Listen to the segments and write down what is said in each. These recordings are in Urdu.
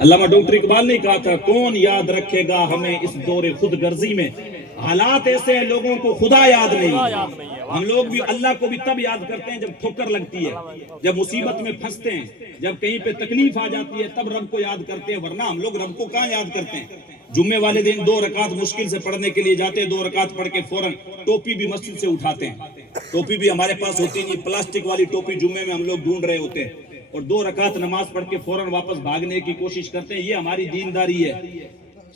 علامہ ڈاکٹر اقبال نے کہا تھا کون یاد رکھے گا ہمیں اس دور خود غرضی میں، حالات ایسے ہیں لوگوں کو خدا یاد نہیں۔ ہم لوگ بھی اللہ کو بھی تب یاد کرتے ہیں جب ٹھوکر لگتی ہے، جب مصیبت میں پھنستے ہیں، جب کہیں پہ تکلیف آ جاتی ہے، تب رب کو یاد کرتے ہیں، ورنہ ہم لوگ رب کو کہاں یاد کرتے ہیں۔ جمعے والے دن 2 رکعت مشکل سے پڑھنے کے لیے جاتے ہیں، 2 رکعت پڑھ کے فوراً ٹوپی بھی مسجد سے اٹھاتے ہیں۔ ٹوپی بھی ہمارے پاس ہوتی نہیں، پلاسٹک والی ٹوپی جمعے میں ہم لوگ ڈھونڈ رہے ہوتے ہیں، اور 2 رکعت نماز پڑھ کے فوراً واپس بھاگنے کی کوشش کرتے ہیں۔ یہ ہماری دینداری ہے۔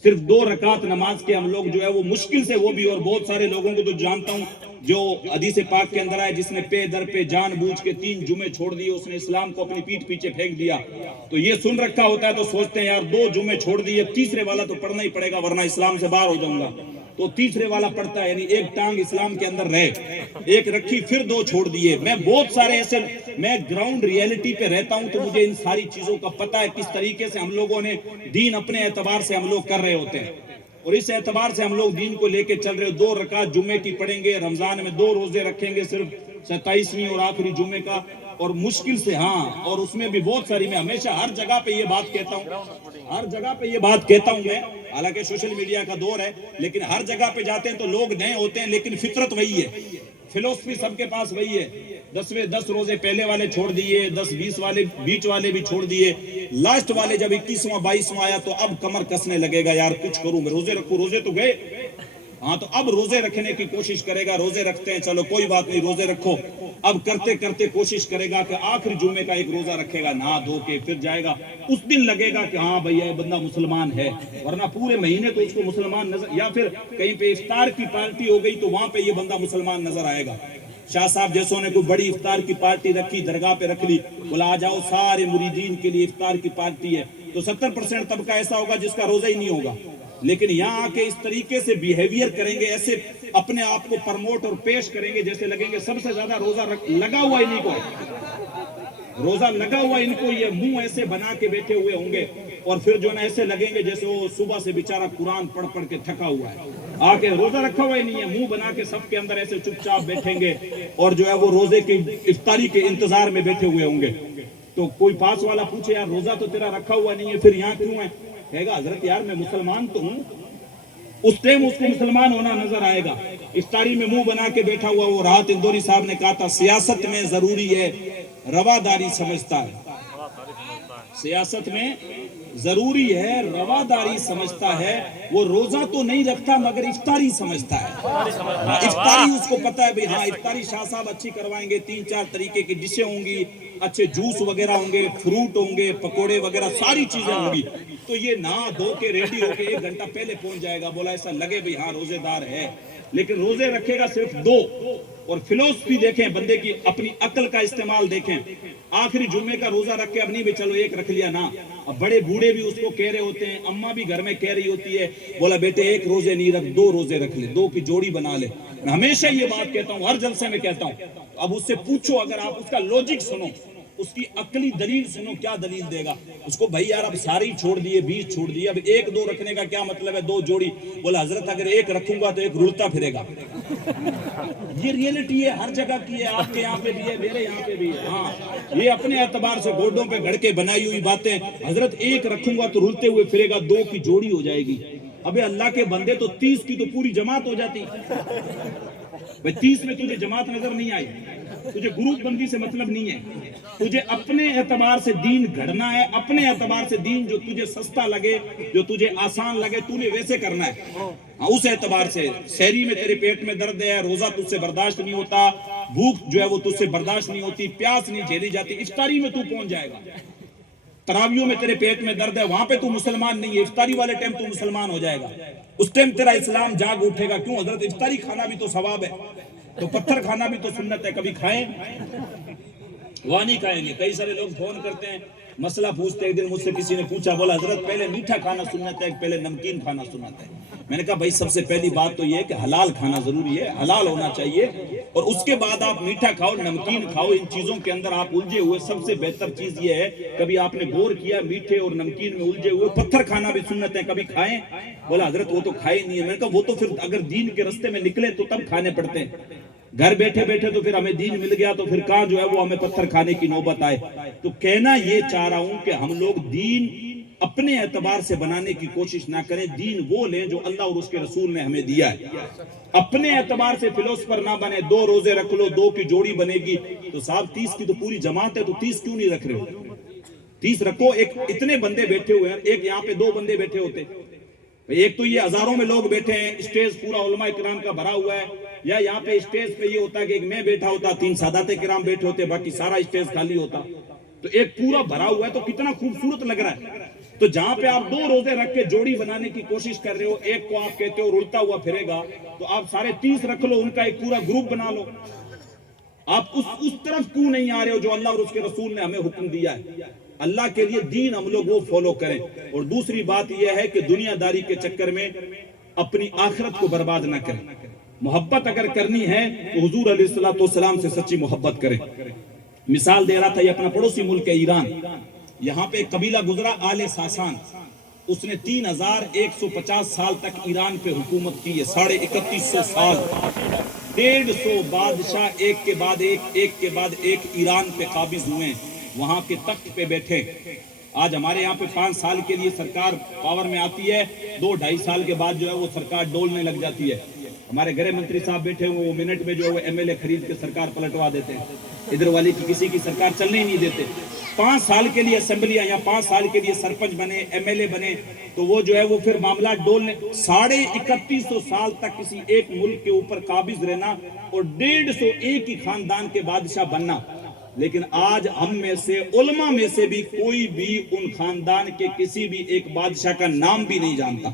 صرف 2 رکعت نماز کے ہم لوگ جو ہے وہ مشکل سے، وہ بھی، اور بہت سارے لوگوں کو تو جانتا ہوں جو حدیث پاک کے اندر آئے، جس نے پے در پہ جان بوجھ کے 3 جمعے چھوڑ دیے، اس نے اسلام کو اپنی پیٹھ پیچھے پھینک دیا۔ تو یہ سن رکھا ہوتا ہے تو سوچتے ہیں یار 2 جمعے چھوڑ دیے، تیسرے والا تو پڑھنا ہی پڑے گا ورنہ اسلام سے باہر ہو جاؤں گا، تو تیسرے والا پڑھتا ہے، یعنی ایک ٹانگ اسلام کے اندر رہے، ایک رکھی پھر 2 چھوڑ دیے۔ میں بہت سارے ایسے، میں گراؤنڈ ریئلٹی پہ رہتا ہوں تو مجھے ان ساری چیزوں کا پتہ ہے، کس طریقے سے ہم لوگوں نے دین اپنے اعتبار سے ہم لوگ کر رہے ہوتے ہیں، اور اس اعتبار سے ہم لوگ دین کو لے کے چل رہے۔ 2 رکعت جمعے کی پڑھیں گے، رمضان میں 2 روزے رکھیں گے، صرف 27ویں اور آخری جمعے کا، اور مشکل سے، ہاں، اور اس میں بھی بہت ساری، میں ہمیشہ ہر جگہ پہ یہ بات کہتا ہوں، ہر جگہ پہ یہ بات کہتا ہوں میں، حالانکہ سوشل میڈیا کا دور ہے، لیکن ہر جگہ پہ جاتے ہیں تو لوگ نئے ہوتے ہیں، لیکن فطرت وہی ہے، فلسفی سب کے پاس وہی ہے۔ 10 روزے پہلے والے چھوڑ دیے، 10-20 والے بیچ والے بھی چھوڑ دیے، لاسٹ والے جب 21واں 22واں آیا تو اب کمر کسنے لگے گا، یار کچھ کروں میں، روزے رکھوں، روزے تو گئے، ہاں تو اب روزے رکھنے کی کوشش کرے گا۔ روزے رکھتے ہیں، چلو کوئی بات نہیں، روزے رکھو، اب کرتے کرتے کوشش کرے گا کہ آخری جمعے کا ایک روزہ رکھے گا، نہا دھو کے پھر جائے گا، اس دن لگے گا کہ ہاں بھیا یہ بندہ مسلمان ہے، ورنہ پورے مہینے تو اس کو مسلمان نظر، یا پھر کہیں پہ افطار کی پارٹی ہو گئی تو وہاں پہ یہ بندہ مسلمان نظر آئے گا۔ شاہ صاحب جیسوں نے کوئی بڑی افطار کی پارٹی رکھی، درگاہ پہ رکھ لی، بولا آ جاؤ سارے مریدین کے لیے افطار کی پارٹی ہے، تو 70% طبقہ ایسا ہوگا جس کا روزہ ہی نہیں ہوگا۔ لیکن یہاں آ کے اس طریقے سے بیہیویئر کریں گے، ایسے اپنے آپ کو پرموٹ اور پیش کریں گے جیسے لگیں گے سب سے زیادہ روزہ لگا ہوا انہیں کو، روزہ لگا ہوا ان کو، یہ منہ ایسے بنا کے بیٹھے ہوئے ہوں گے، اور پھر جو نا ایسے لگیں گے جیسے وہ صبح سے بیچارہ قرآن پڑھ پڑھ کے تھکا ہوا ہے، آ کے روزہ رکھا ہوا ہی نہیں ہے، منہ بنا کے سب کے اندر ایسے چپ چاپ بیٹھیں گے، اور جو ہے وہ روزے کی افطاری کے انتظار میں بیٹھے ہوئے ہوں گے۔ تو کوئی پاس والا پوچھے یار روزہ تو تیرا رکھا ہوا نہیں ہے، پھر یہاں کیوں ہے؟ کہے گا حضرت یار میں مسلمان تو ہوں، اس ٹائم اس کو مسلمان ہونا نظر آئے گا، افطاری میں منہ بنا کے بیٹھا ہوا۔ وہ راحت اندوری صاحب نے کہا تھا سیاست میں ضروری ہے رواداری سمجھتا ہے، سیاست میں ضروری ہے رواداری سمجھتا ہے، وہ روزہ تو نہیں رکھتا مگر افطاری سمجھتا ہے، افطاری اس کو پتا ہے، ہاں افطاری شاہ صاحب اچھی کروائیں گے، 3-4 طریقے کی ڈشیں ہوں گی، اچھے جوس وغیرہ ہوں گے، فروٹ ہوں گے، پکوڑے وغیرہ ساری چیزیں ہوں گی، تو یہ نہا دھو کے ریڈی ہو کے 1 گھنٹہ پہلے پہنچ جائے گا، بولا ایسا لگے بھی ہاں روزے دار ہے، لیکن روزے رکھے گا صرف 2۔ اور فلسفی دیکھیں بندے کی، اپنی عقل کا استعمال دیکھیں، آخری جمعے کا روزہ رکھ کے اب نہیں بھی چلو 1 رکھ لیا نا، اب بڑے بوڑھے بھی اس کو کہہ رہے ہوتے ہیں، اماں بھی گھر میں کہہ رہی ہوتی ہے، بولا بیٹے 1 روزے نہیں رکھ، 2 روزے رکھ لے، 2 کی جوڑی بنا لے۔ میں ہمیشہ یہ بات کہتا ہوں، ہر جلسے میں کہتا ہوں، اب اس سے پوچھو، اگر آپ اس کا لوجک سنو، اس کی عقلی دلیل سنو، کیا دلیل دے گا اس کو؟ بھائی یار اب ساری چھوڑ دیے، 20 چھوڑ دیے، اب 1-2 رکھنے کا کیا مطلب ہے، 2 جوڑی؟ بولا حضرت اگر 1 رکھوں گا تو 1 رڑتا پھرے گا۔ یہ ریئلٹی ہے، ہر جگہ کی ہے، آپ کے یہاں پہ بھی ہے، میرے یہاں پہ بھی ہے، ہاں یہ اپنے اعتبار سے گوڈوں پہ گھڑ کے بنائی ہوئی باتیں۔ حضرت 1 رکھوں گا تو رلتے ہوئے پھرے گا، 2 کی جوڑی ہو جائے گی۔ ابے اللہ کے بندے تو 30 کی تو پوری جماعت ہو جاتی، بھائی 30 میں تجھے جماعت نظر نہیں آئی، تجھے گروپ بندی سے مطلب نہیں ہے، تجھے اپنے اعتبار سے دین گھڑنا ہے، اپنے اعتبار سے دین جو تجھے سستا لگے، جو تجھے آسان لگے، تو نے ویسے کرنا ہے، اس اعتبار سے۔ سحری میں تیرے پیٹ میں درد ہے، روزہ تجھ سے برداشت نہیں ہوتا، بھوک جو ہے وہ تجھ سے برداشت نہیں ہوتی، پیاس نہیں جھیلی جاتی، افطاری میں تو پہنچ جائے گا۔ تراویوں میں تیرے پیٹ میں درد ہے، وہاں پہ تو مسلمان نہیں ہے، افطاری والے ٹائم تو مسلمان ہو جائے گا، اس ٹائم تیرا اسلام جاگ اٹھے گا۔ کیوں؟ حضرت افطاری کھانا بھی تو ثواب ہے، تو پتھر کھانا بھی تو سنت ہے، کبھی کھائیں؟ وہاں نہیں کھائیں گے۔ کئی سارے لوگ فون کرتے ہیں، مسئلہ پوچھتے ہیں، ایک دن مجھ سے کسی نے پوچھا، بولا حضرت پہلے میٹھا کھانا سنت ہے پہلے نمکین کھانا سنت ہے؟ میں نے کہا بھائی سب سے پہلی بات تو یہ ہے کہ حلال کھانا ضروری ہے، حلال ہونا چاہیے، اور اس کے بعد آپ میٹھا کھاؤ، نمکین کھاؤ، ان چیزوں کے اندر آپ الجھے ہوئے، سب سے بہتر چیز یہ ہے، کبھی آپ نے غور کیا میٹھے اور نمکین میں الجھے ہوئے، پتھر کھانا بھی سنت ہے، کبھی کھائیں؟ بولا حضرت وہ تو کھائے نہیں ہے۔ میں نے کہا وہ تو پھر اگر دین کے رستے میں نکلے تو تب کھانے پڑتے ہیں، گھر بیٹھے بیٹھے تو پھر ہمیں دین مل گیا تو پھر کہاں جو ہے وہ ہمیں پتھر کھانے کی نوبت آئے۔ تو کہنا یہ چاہ رہا ہوں کہ ہم لوگ دین اپنے اعتبار سے بنانے کی کوشش نہ کریں، دین وہ لیں جو اللہ اور اس کے رسول نے ہمیں دیا ہے۔ اپنے اعتبار سے فلسفر نہ بنے، 2 روزے رکھ لو، 2 کی جوڑی بنے گی تو صاحب 30 کی تو پوری جماعت ہے، تو 30 کیوں نہیں رکھ رہے ہو؟ 30 رکھو۔ ایک اتنے بندے بیٹھے ہوئے ہیں، ایک یہاں پہ 2 بندے بیٹھے ہوتے، ایک تو یہ ہزاروں میں لوگ بیٹھے ہیں، اسٹیج پورا علماء کرام کا بھرا ہوا ہے، یا یہاں پہ اسٹیج پہ یہ ہوتا کہ ایک میں بیٹھا ہوتا، 3 سادات کرام بیٹھے ہوتے، باقی سارا اسٹیج خالی ہوتا، تو ایک پورا بھرا ہوا ہے تو کتنا خوبصورت لگ رہا ہے۔ تو جہاں پہ آپ 2 روزے رکھ کے جوڑی بنانے کی کوشش کر رہے ہو، ایک کو آپ کہتے ہو رلتا ہوا پھرے گا، تو آپ سارے 30 رکھ لو، ان کا ایک پورا گروپ بنا لو۔ آپ اس طرف کیوں نہیں آ رہے ہو جو اللہ اور اس کے رسول نے ہمیں حکم دیا ہے؟ اللہ کے لیے دین ہم لوگ وہ فالو کریں۔ اور دوسری بات یہ ہے کہ دنیا داری کے چکر میں اپنی آخرت کو برباد نہ کریں۔ محبت اگر کرنی ہے تو حضور علیہ السلام سے سچی محبت کریں۔ مثال دے رہا تھا، یہ اپنا پڑوسی ملک ہے ایران، یہاں پہ ایک قبیلہ گزرا آل ساسان، اس نے 3150 سال تک ایران پہ حکومت کی ہے، 3150 سال، 150 بادشاہ ایک کے بعد ایک ایران پہ قابض ہوئے، وہاں کے تخت پہ بیٹھے۔ آج ہمارے یہاں پہ 5 سال کے لیے سرکار پاور میں آتی ہے، 2-2.5 سال کے بعد جو ہے وہ سرکار ڈولنے لگ جاتی ہے۔ ہمارے گھر منتری صاحب بیٹھے ہوئے، وہ منٹ میں جو ہے وہ MLA خرید کے سرکار پلٹوا دیتے ہیں، ادھر والی کی کسی کی سرکار چلنے ہی نہیں دیتے۔ 5 سال کے لیے اسمبلیاں یا 5 سال کے لیے سرپنچ بنے، MLA بنے، تو وہ جو ہے وہ پھر معاملات ڈولنے۔ 3150 سال تک کسی ایک ملک کے اوپر قابض رہنا اور 150 ایک ہی خاندان کے بادشاہ بننا۔ لیکن آج ہم میں سے علماء میں سے بھی کوئی بھی ان خاندان کے کسی بھی ایک بادشاہ کا نام بھی نہیں جانتا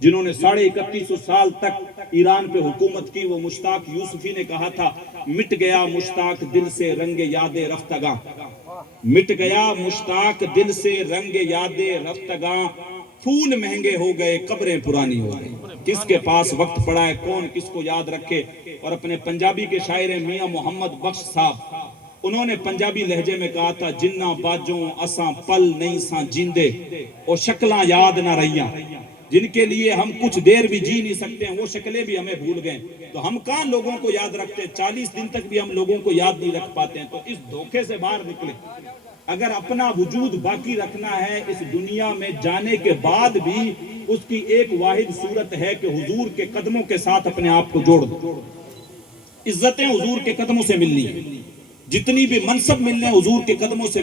جنہوں نے 3150 سال تک ایران پہ حکومت کی۔ وہ مشتاق یوسفی نے کہا تھا، مٹ گیا مشتاق دل سے رنگ یاد رفتگاں، مٹ گیا مشتاق دل سے رنگ یاد رفتگاں، پھول مہنگے ہو گئے قبریں پرانی ہو گئی، کس کے پاس وقت پڑا ہے کون کس کو یاد رکھے۔ اور اپنے پنجابی کے شاعر میاں محمد بخش صاحب، انہوں نے پنجابی لہجے میں کہا تھا، جنہ باجوں اساں پل نہیں ساں جیندے، اور شکلاں یاد نہ رہیاں، جن کے لیے ہم کچھ دیر بھی جی نہیں سکتے ہیں وہ شکلیں بھی ہمیں بھول گئے، تو ہم کہاں لوگوں کو یاد رکھتے، 40 دن تک بھی ہم لوگوں کو یاد نہیں رکھ پاتے ہیں۔ تو اس دھوکے سے باہر نکلیں۔ اگر اپنا وجود باقی رکھنا ہے اس دنیا میں جانے کے بعد بھی، اس کی ایک واحد صورت ہے کہ حضور کے قدموں کے ساتھ اپنے آپ کو جوڑ دو۔ عزتیں حضور کے قدموں سے ملنی ہیں، جتنی بھی منصب ملنے حضور کے قدموں سے